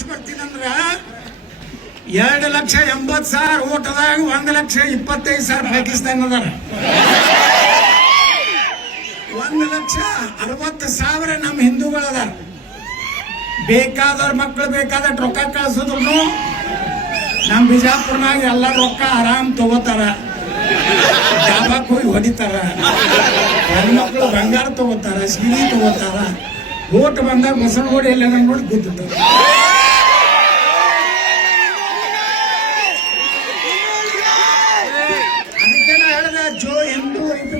ಕಳ್ಸಿಕೊಡ್ತೀನಂದ್ರ ಎರಡು ಲಕ್ಷ ಎಂಬತ್ ಸಾವಿರ ಓಟದಾಗ ಒಂದ್ ಲಕ್ಷ ಇಪ್ಪತ್ತೈದು ಸಾವಿರ ಪಾಕಿಸ್ತಾನ ಅದಾರ ಒಂದು ಲಕ್ಷ ಅರವತ್ತು ಸಾವಿರ ನಮ್ಮ ಹಿಂದೂಗಳು ಅದಾರ. ಬೇಕಾದವ್ರ ಮಕ್ಕಳು ಬೇಕಾದ ರೊಕ್ಕ ಕಳ್ಸಿದ್ರು ನಮ್ಮ ಬಿಜಾಪುರ್ನಾಗ ಎಲ್ಲ ರೊಕ್ಕ ಆರಾಮ್ ತಗೋತಾರ. ಡಾಬಾಕ್ ಹೋಗಿ ಹೊಡಿತಾರ. ಹೆಣ್ಮಕ್ಳು ಬಂಗಾರ ತಗೋತಾರ ಸಿಡಿ ತಗೋತಾರ. ಓಟ್ ಬಂದಾಗ ಬಸವನಗುಡಿ ಎಲ್ಲ ನೋಡಿ ಕೂತಿರ್ತಾರೆ.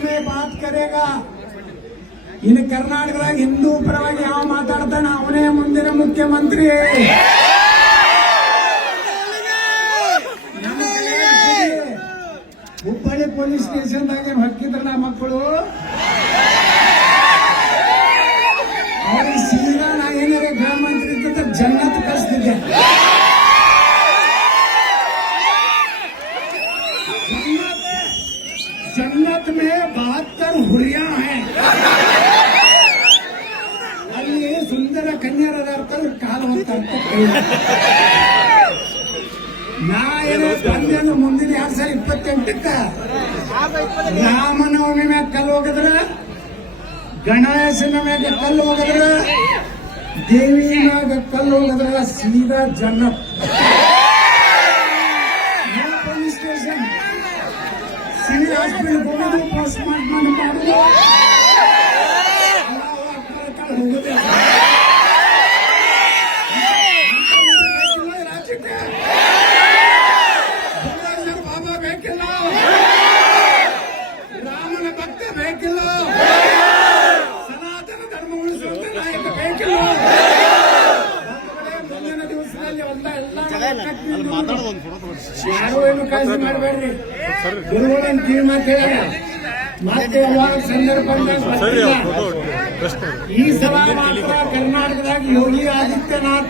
ಹಿಂದೂ ಮಾತು ಕರೆಗ. ಇನ್ನು ಕರ್ನಾಟಕದಾಗ ಹಿಂದೂ ಪರವಾಗಿ ಯಾವ ಮಾತಾಡ್ತಾನ? ಅವನೇ ಮುಂದಿನ ಮುಖ್ಯಮಂತ್ರಿ. ನಮ್ಮ ಹುಬ್ಬಳ್ಳಿ ಪೊಲೀಸ್ ಸ್ಟೇಷನ್ದಾಗ ಏನ್ ಹೊಕ್ಕಿದ್ರ ನಾ ಮಕ್ಕಳು? जन्नत जन्नत में बहत्तर हुरिया है ಅಲ್ಲಿ ಸುಂದರ ಕನ್ಯರ ಅರ್ಥ ಕಾಲು ಅಂತ ಅರ್ಥ ನಾ ಏನೋ ಬಂದೇನು ಮುಂದಿನ ಎರಡ್ ಸಾವಿರದ ಇಪ್ಪತ್ತೆಂಟಕ್ಕ ರಾಮನವಮಿ ಮ್ಯಾಗ ಕಲ್ಲು ಹೋಗಿದ್ರ ಗಣೇಶನ ಮ್ಯಾಗ ಕಲ್ಲು ಹೋಗಿದ್ರ ದೇವಿ ಮ್ಯಾಗ ಕಲ್ಲು ಹೋಗಿದ್ರ ಸೀದಾ ಜನ್ನತ್ আসবে গরিব স্মার্ট মানে পারবে ಯಾರು ಏನು ಕಾಳಜಿ ಮಾಡಬೇಡ್ರಿ. ಗುರುಗಳನ್ನ ಕಿವಿ ಮಾತು ಹೇಳ್ಯಾರ. ಮತ್ತೆ ಯಾವಾಗ ಸಂದರ್ಭ ಬಂದಾಗ ಬರ್ತಿಲ್ಲ. ಈ ಸಲ ಮಾತ್ರ ಕರ್ನಾಟಕದಾಗ ಯೋಗಿ ಆದಿತ್ಯನಾಥ್.